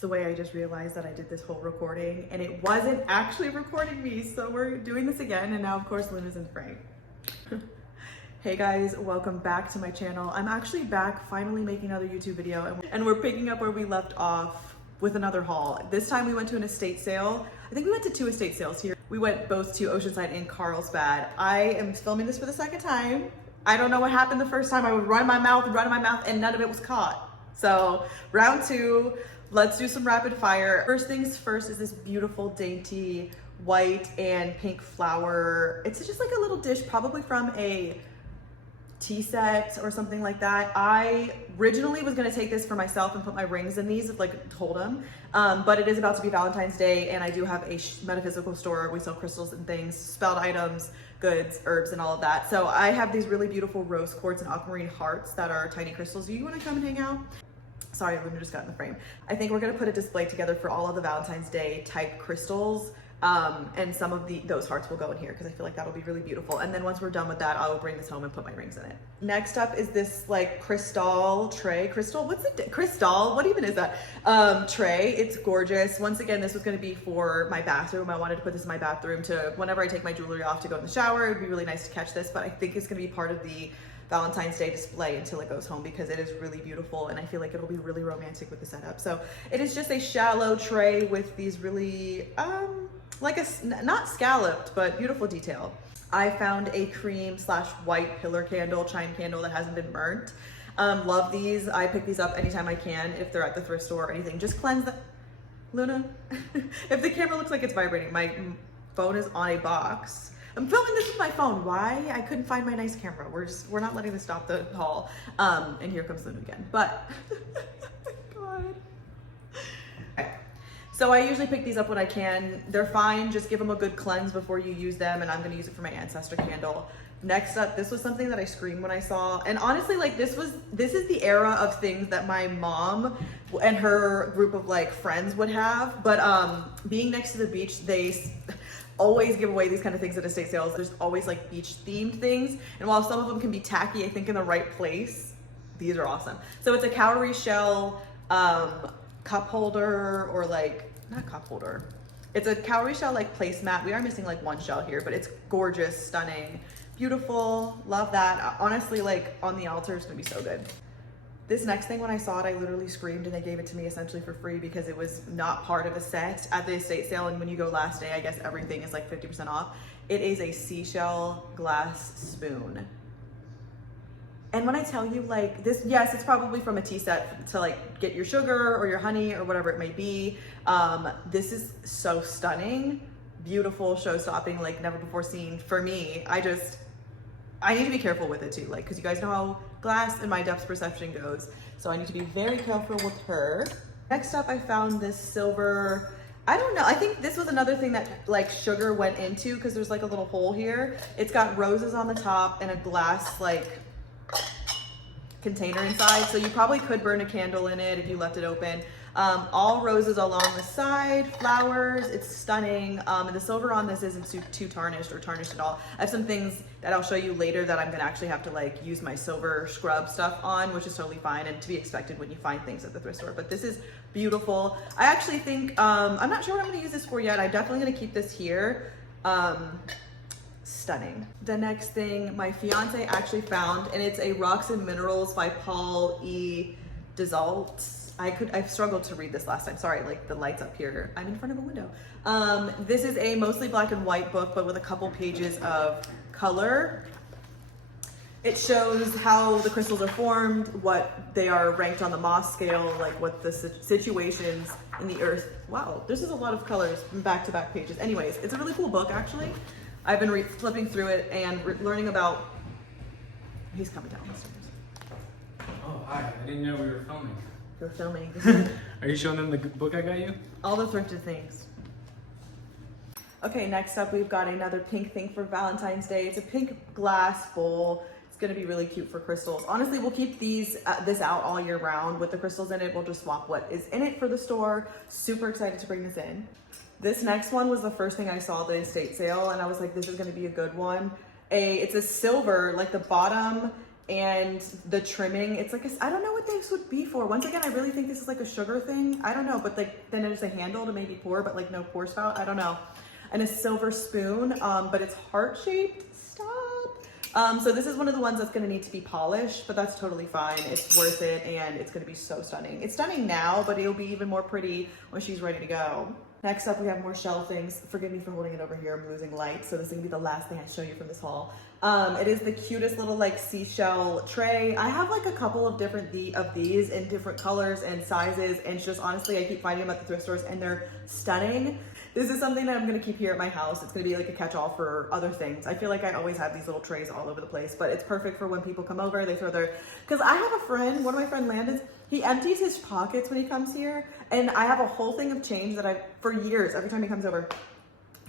The way I just realized that I did this whole recording and it wasn't actually recording me, so we're doing this again, and now of course Luna's in frame. Hey guys, welcome back to my channel. I'm actually back finally making another YouTube video, and we're picking up where we left off with another haul. This time we went to an estate sale. I think we went to 2 estate sales here. We went both to Oceanside and Carlsbad. I am filming this for the second time. I don't know what happened the first time. I would run my mouth, and none of it was caught. So round 2, let's do some rapid fire. First things first is this beautiful dainty white and pink flower. It's just like a little dish, probably from a tea set or something like that. I originally was gonna take this for myself and put my rings in these, like hold them, but it is about to be Valentine's Day, and I do have a metaphysical store. We sell crystals and things, spelled items, goods, herbs, and all of that. So I have these really beautiful rose quartz and aquamarine hearts that are tiny crystals. Do you want to come and hang out? Sorry, Luna just got in the frame. I think we're gonna put a display together for all of the Valentine's Day type crystals, and some of those hearts will go in here because I feel like that'll be really beautiful. And then once we're done with that, I will bring this home and put my rings in it. Next up is this like crystal tray. Crystal? What's it? Crystal? What even is that? Tray. It's gorgeous. Once again, this was going to be for my bathroom. I wanted to put this in my bathroom to whenever I take my jewelry off to go in the shower. It'd be really nice to catch this, but I think it's going to be part of the Valentine's Day display until it goes home because it is really beautiful, and I feel like it'll be really romantic with the setup. So it is just a shallow tray with these really like not scalloped but beautiful detail. I found a cream / white pillar candle, chime candle that hasn't been burnt. Love these. I pick these up anytime I can if they're at the thrift store or anything. Just cleanse the Luna. If the camera looks like it's vibrating, my phone is on a box. I'm filming this with my phone. Why? I couldn't find my nice camera. We're not letting this stop the haul. And here comes Luna again. But God. Okay. So I usually pick these up when I can. They're fine. Just give them a good cleanse before you use them. And I'm going to use it for my ancestor candle. Next up, this was something that I screamed when I saw. And honestly, like this is the era of things that my mom and her group of like friends would have. But being next to the beach, they always give away these kind of things at estate sales. There's always like beach themed things. And while some of them can be tacky, I think in the right place, these are awesome. So it's a cowrie shell cup holder, or like, not cup holder. It's a cowrie shell like placemat. We are missing like one shell here, but it's gorgeous, stunning, beautiful. Love that. Honestly, like on the altar, it's gonna be so good. This next thing, when I saw it, I literally screamed, and they gave it to me essentially for free because it was not part of a set at the estate sale. And when you go last day, I guess everything is like 50% off. It is a seashell glass spoon. And when I tell you like this, yes, it's probably from a tea set to like get your sugar or your honey or whatever it may be. This is so stunning, beautiful, show-stopping, like never before seen for me. I need to be careful with it too, like, because you guys know how glass and my depth perception goes. So I need to be very careful with her. Next up, I found this silver, I don't know, I think this was another thing that like sugar went into because there's like a little hole here. It's got roses on the top and a glass like container inside. So you probably could burn a candle in it if you left it open. All roses along the side, flowers, it's stunning. And the silver on this isn't too tarnished or tarnished at all. I have some things that I'll show you later that I'm gonna actually have to like use my silver scrub stuff on, which is totally fine and to be expected when you find things at the thrift store. But this is beautiful. I actually think, I'm not sure what I'm gonna use this for yet. I'm definitely gonna keep this here. Stunning. The next thing my fiance actually found, and it's a Rocks and Minerals by Paul E. Desault. I've struggled to read this last time. Sorry, like the lights up here. I'm in front of a window. This is a mostly black and white book, but with a couple pages of color. It shows how the crystals are formed, what they are ranked on the Moss scale, like what the situations in the earth. Wow, this is a lot of colors from back-to-back pages. Anyways, it's a really cool book, actually. I've been flipping through it and learning about, he's coming down the stairs. Oh, hi, I didn't know we were filming. We're filming. Are you showing them the book I got you? All the thrifted things. Okay, next up we've got another pink thing for Valentine's Day. It's a pink glass bowl. It's gonna be really cute for crystals. Honestly, we'll keep this out all year round with the crystals in it. We'll just swap what is in it for the store. Super excited to bring this in. This next one was the first thing I saw at the estate sale, and I was like, this is gonna be a good one. It's a silver, like the bottom and the trimming, it's like I don't know what this would be for. Once again, I really think this is like a sugar thing. I don't know, but like then there's a handle to maybe pour, but like no pour spout. I don't know. And a silver spoon, but it's heart-shaped. Stop. So this is one of the ones that's gonna need to be polished, but that's totally fine. It's worth it, and it's gonna be so stunning. It's stunning now, but it'll be even more pretty when she's ready to go. Next up, we have more shelvings. Forgive me for holding it over here, I'm losing light, so this is gonna be the last thing I show you from this haul. It is the cutest little like seashell tray. I have like a couple of different of these in different colors and sizes, and it's just honestly, I keep finding them at the thrift stores and they're stunning. This is something that I'm gonna keep here at my house. It's gonna be like a catch-all for other things. I feel like I always have these little trays all over the place, but it's perfect for when people come over, they throw their, because I have a friend, one of my friend Landon's, he empties his pockets when he comes here, and I have a whole thing of change that for years, every time he comes over,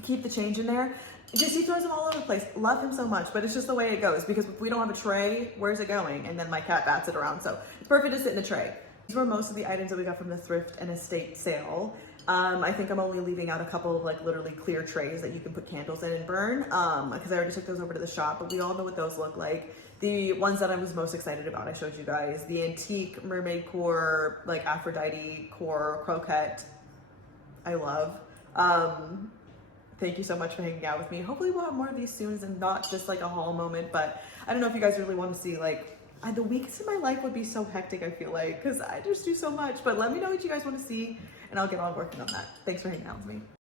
keep the change in there. Just he throws them all over the place. Love him so much, but it's just the way it goes, because if we don't have a tray, where's it going? And then my cat bats it around, so it's perfect to sit in a tray. These were most of the items that we got from the thrift and estate sale. I think I'm only leaving out a couple of like literally clear trays that you can put candles in and burn, because I already took those over to the shop, but we all know what those look like. The ones that I was most excited about, I showed you guys. The antique mermaid core, like Aphrodite core croquette, I love. Thank you so much for hanging out with me. Hopefully we'll have more of these soon and not just like a haul moment, but I don't know if you guys really want to see like, the weeks in my life would be so hectic, I feel like, because I just do so much, but let me know what you guys want to see and I'll get on working on that. Thanks for hanging out with me.